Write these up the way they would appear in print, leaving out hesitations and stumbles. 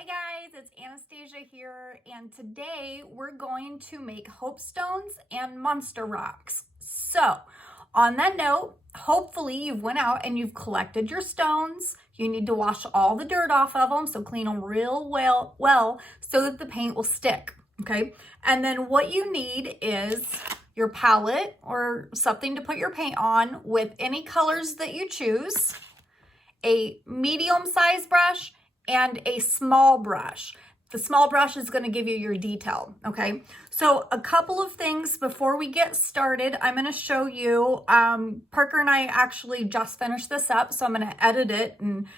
Hi guys, it's Anastasia here, and today we're going to make Hope Stones and Monster Rocks. So, on that note, hopefully you've went out and you've collected your stones. You need to wash all the dirt off of them, so clean them real well so that the paint will stick, okay? And then what you need is your palette or something to put your paint on with any colors that you choose, a medium-sized brush, and a small brush. The small brush is going to give you your detail, okay? So a couple of things before we get started, I'm going to show you, Parker and I actually just finished this up, so I'm going to edit it and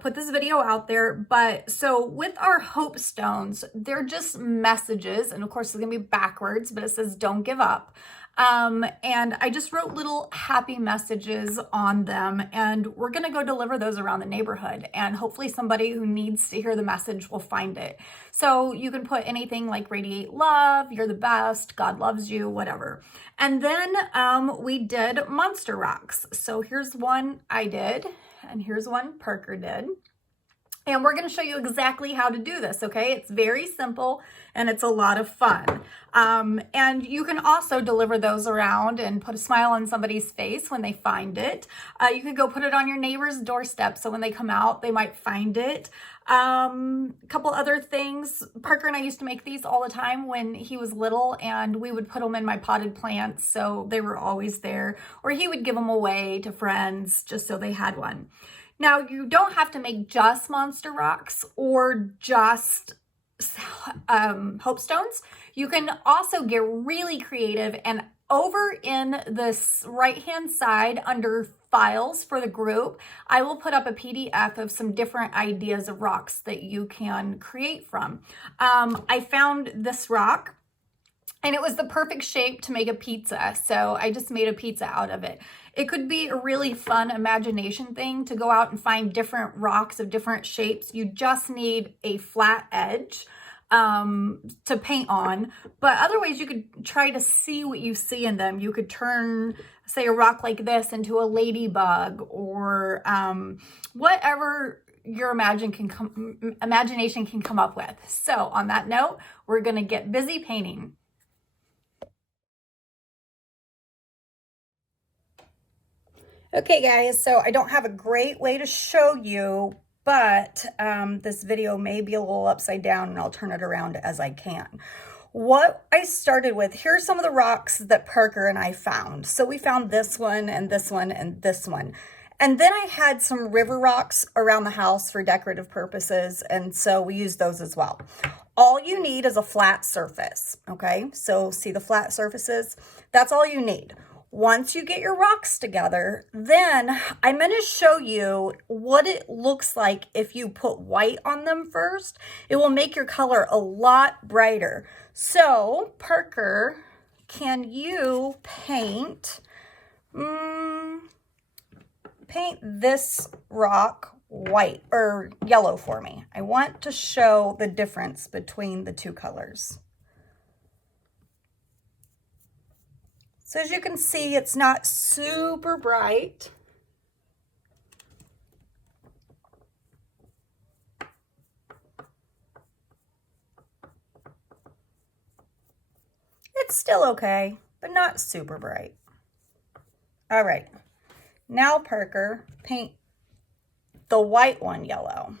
put this video out there. But so with our Hope Stones, they're just messages, and of course it's going to be backwards, but it says don't give up. And I just wrote little happy messages on them, and we're going to go deliver those around the neighborhood, and hopefully somebody who needs to hear the message will find it. So you can put anything like radiate love, you're the best, God loves you, whatever. And then we did Monster Rocks. So here's one I did, and here's one Parker did. And we're going to show you exactly how to do this, okay? It's very simple and it's a lot of fun. And you can also deliver those around and put a smile on somebody's face when they find it. You could go put it on your neighbor's doorstep so when they come out, they might find it. A couple other things. Parker and I used to make these all the time when he was little, and we would put them in my potted plants so they were always there. Or he would give them away to friends just so they had one. Now, you don't have to make just Monster Rocks or just Hope Stones. You can also get really creative, and over in this right-hand side under files for the group, I will put up a PDF of some different ideas of rocks that you can create from. I found this rock, and it was the perfect shape to make a pizza, so I just made a pizza out of it. It could be a really fun imagination thing to go out and find different rocks of different shapes. You just need a flat edge to paint on, but other ways you could try to see what you see in them. You could turn, say, a rock like this into a ladybug, or whatever your imagination can come up with. So on that note, we're gonna get busy painting. Okay guys, so I don't have a great way to show you, but this video may be a little upside down, and I'll turn it around as I can. What I started with, here's some of the rocks that Parker and I found. So we found this one and this one and this one. And then I had some river rocks around the house for decorative purposes, and so we used those as well. All you need is a flat surface, okay? So see the flat surfaces? That's all you need. Once you get your rocks together, then I'm going to show you what it looks like if you put white on them first. It will make your color a lot brighter. So, Parker, can you paint this rock white or yellow for me? I want to show the difference between the two colors. So as you can see, it's not super bright. It's still okay, but not super bright. All right, now Parker, paint the white one yellow.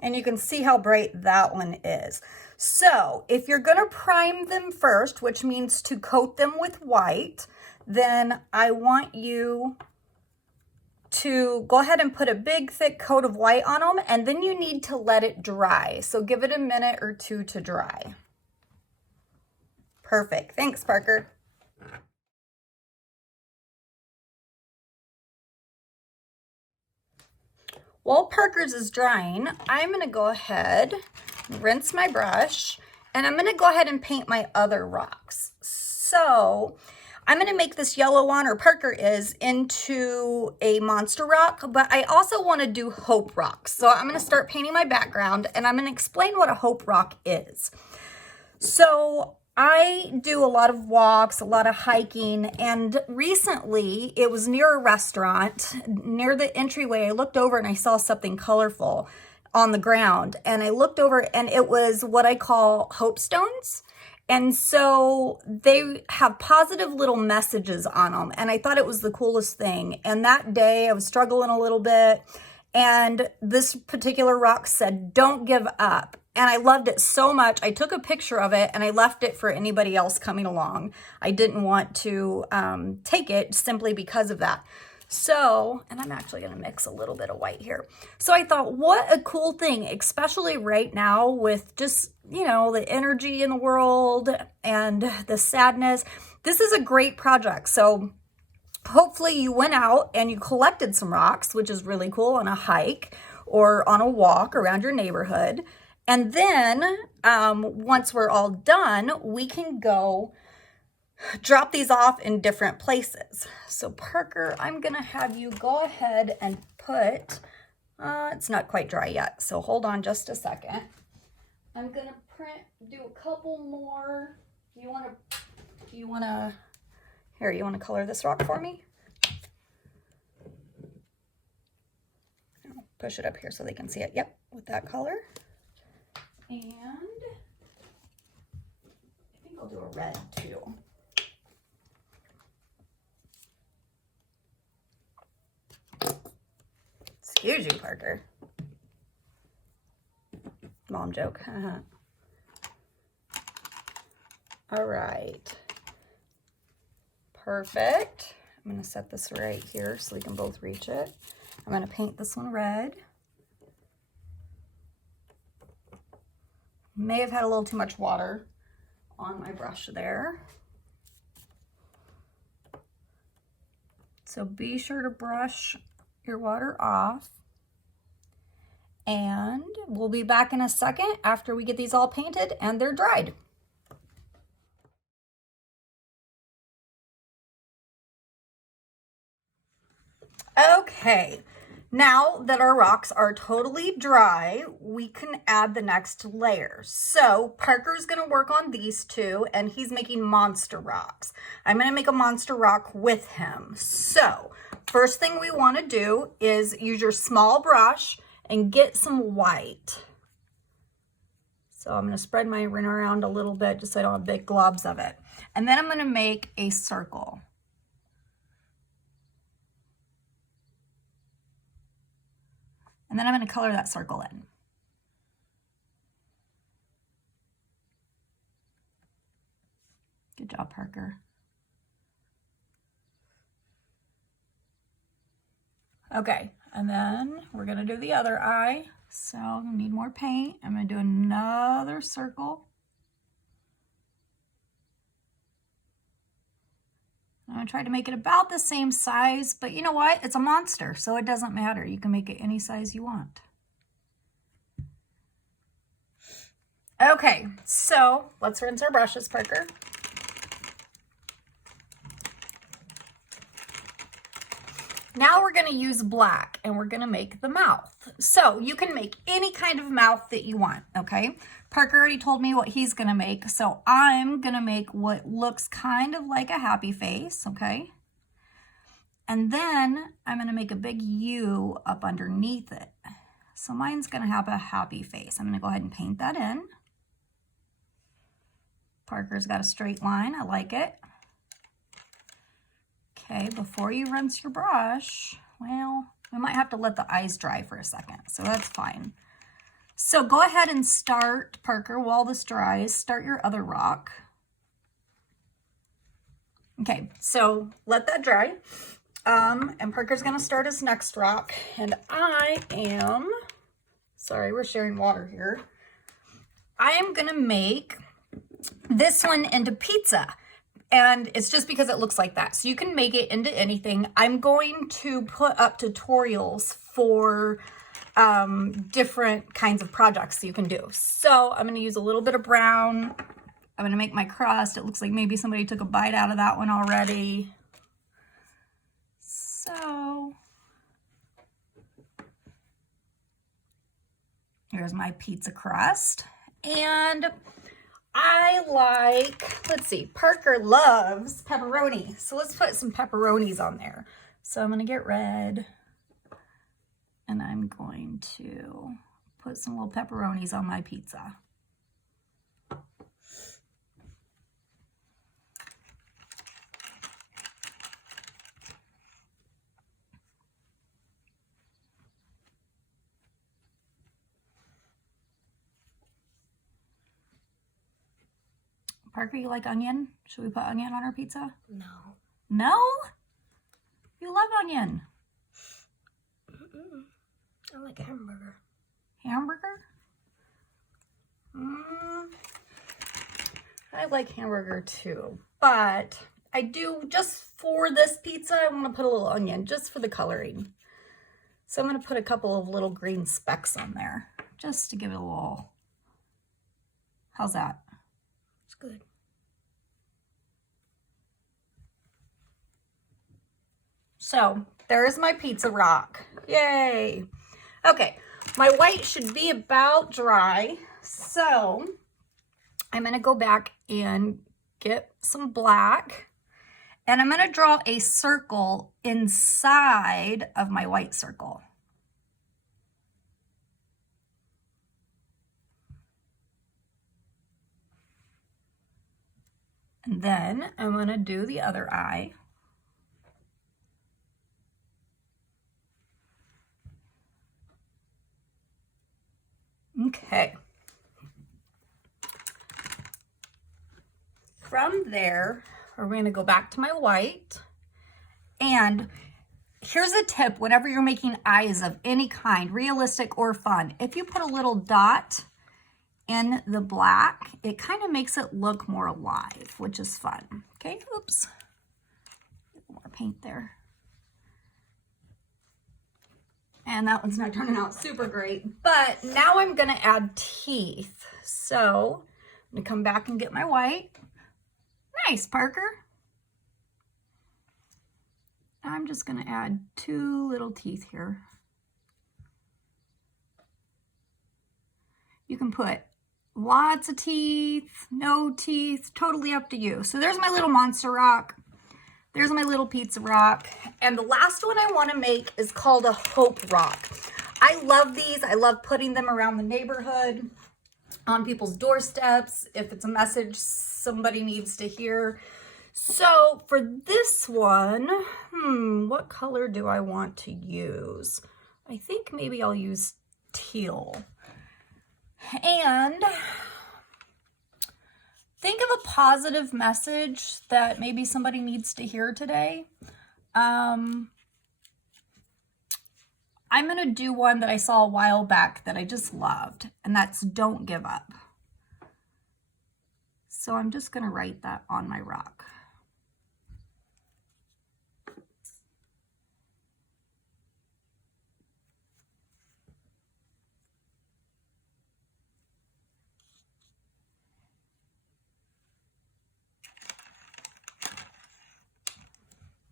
And you can see how bright that one is. So if you're going to prime them first, which means to coat them with white, then I want you to go ahead and put a big thick coat of white on them, and then you need to let it dry. So give it a minute or two to dry. Perfect. Thanks, Parker. While Parker's is drying, I'm going to go ahead, rinse my brush, and I'm going to go ahead and paint my other rocks. So I'm going to make this yellow one, or Parker is, into a monster rock, but I also want to do hope rocks. So I'm going to start painting my background, and I'm going to explain what a hope rock is. So I do a lot of walks, a lot of hiking, and recently it was near a restaurant. Near the entryway, I looked over and I saw something colorful on the ground, and I looked over and it was what I call hope stones. And so they have positive little messages on them, and I thought it was the coolest thing. And that day I was struggling a little bit, and this particular rock said, "Don't give up." And I loved it so much. I took a picture of it and I left it for anybody else coming along. I didn't want to take it simply because of that. So, and I'm actually going to mix a little bit of white here. So I thought, what a cool thing, especially right now with just, you know, the energy in the world and the sadness. This is a great project. So hopefully you went out and you collected some rocks, which is really cool, on a hike or on a walk around your neighborhood. And then once we're all done, we can go drop these off in different places. So Parker, I'm gonna have you go ahead and put, it's not quite dry yet, so hold on just a second. I'm gonna do a couple more. You wanna, here, you wanna color this rock for me? I'll push it up here so they can see it. Yep, with that color. And I think I'll do a red too. Excuse you, Parker. Mom joke. All right. Perfect. I'm going to set this right here so we can both reach it. I'm going to paint this one red. May have had a little too much water on my brush there. So be sure to brush your water off. And we'll be back in a second after we get these all painted and they're dried. Okay, now that our rocks are totally dry, we can add the next layer. So Parker's gonna work on these two and he's making monster rocks. I'm gonna make a monster rock with him. So first thing we wanna do is use your small brush and get some white. So I'm gonna spread my ring around a little bit just so I don't have big globs of it. And then I'm gonna make a circle. And then I'm going to color that circle in. Good job, Parker. Okay, and then we're going to do the other eye. So I need more paint. I'm going to do another circle. I'm going to try to make it about the same size, but you know what? It's a monster, so it doesn't matter. You can make it any size you want. Okay, so let's rinse our brushes, Parker. Now we're going to use black and we're going to make the mouth. So you can make any kind of mouth that you want, okay? Parker already told me what he's going to make, so I'm going to make what looks kind of like a happy face, okay? And then I'm going to make a big U up underneath it. So mine's going to have a happy face. I'm going to go ahead and paint that in. Parker's got a straight line. I like it. Okay, before you rinse your brush, well, we might have to let the eyes dry for a second, so that's fine. So go ahead and start, Parker, while this dries, start your other rock. Okay, so let that dry. And Parker's gonna start his next rock. And I am, sorry, we're sharing water here. I am gonna make this one into pizza. And it's just because it looks like that. So you can make it into anything. I'm going to put up tutorials for different kinds of projects you can do. So I'm going to use a little bit of brown. I'm going to make my crust. It looks like maybe somebody took a bite out of that one already. So here's my pizza crust. And I like, let's see, Parker loves pepperoni. So let's put some pepperonis on there. So I'm going to get red and I'm going to put some little pepperonis on my pizza. Parker, you like onion? Should we put onion on our pizza? No. No? You love onion. I like hamburger. Hamburger? I like hamburger too, but I do, just for this pizza, I want to put a little onion just for the coloring. So I'm going to put a couple of little green specks on there just to give it a little, how's that? It's good. So there's my pizza rock. Yay. Okay, my white should be about dry. So I'm going to go back and get some black. And I'm going to draw a circle inside of my white circle. And then I'm going to do the other eye. Okay. From there, we're going to go back to my white. And here's a tip whenever you're making eyes of any kind, realistic or fun. If you put a little dot in the black, it kind of makes it look more alive, which is fun. Okay, oops. More paint there. And that one's not turning out super great. But now I'm going to add teeth. So I'm going to come back and get my white. Nice, Parker. I'm just going to add 2 little teeth here. You can put lots of teeth, no teeth, totally up to you. So there's my little monster rock. There's my little pizza rock. And the last one I want to make is called a hope rock. I love these. I love putting them around the neighborhood, on people's doorsteps, if it's a message somebody needs to hear. So for this one, what color do I want to use? I think maybe I'll use teal. And think of a positive message that maybe somebody needs to hear today. I'm going to do one that I saw a while back that I just loved, and that's don't give up. So I'm just going to write that on my rock.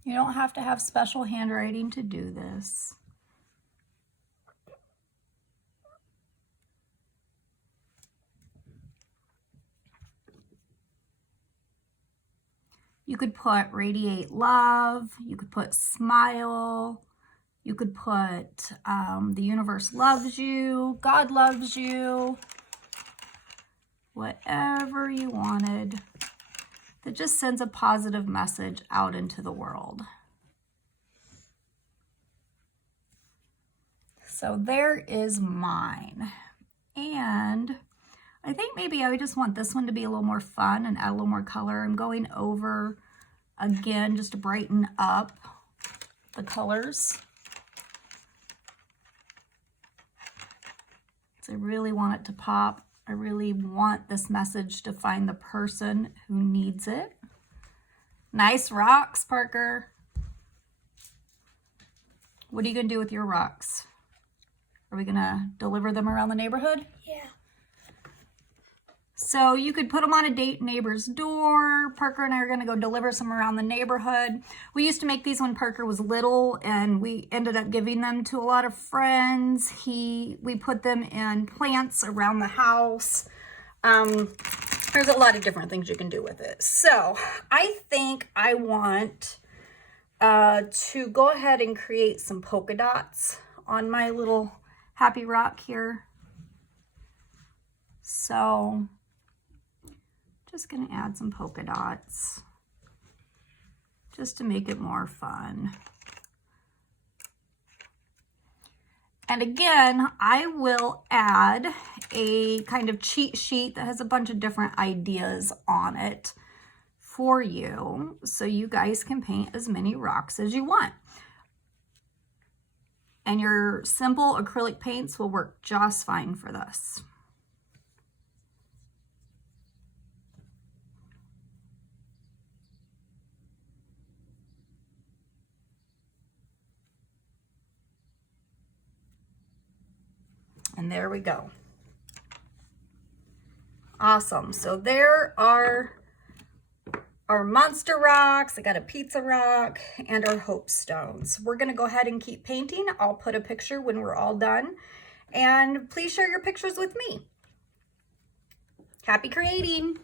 You don't have to have special handwriting to do this. You could put radiate love, you could put smile, you could put the universe loves you, God loves you, whatever you wanted. That just sends a positive message out into the world. So there is mine. And I think maybe I just want this one to be a little more fun and add a little more color. I'm going over again just to brighten up the colors. So I really want it to pop. I really want this message to find the person who needs it. Nice rocks, Parker. What are you going to do with your rocks? Are we going to deliver them around the neighborhood? Yeah. So you could put them on a neighbor's door. Parker and I are going to go deliver some around the neighborhood. We used to make these when Parker was little, and we ended up giving them to a lot of friends. We put them in plants around the house. There's a lot of different things you can do with it. So I think I want to go ahead and create some polka dots on my little happy rock here. So just gonna add some polka dots just to make it more fun. And again, I will add a kind of cheat sheet that has a bunch of different ideas on it for you, so you guys can paint as many rocks as you want. And your simple acrylic paints will work just fine for this. And there we go. Awesome. So there are our monster rocks. I got a pizza rock and our hope stones. We're going to go ahead and keep painting. I'll put a picture when we're all done. And please share your pictures with me. Happy creating.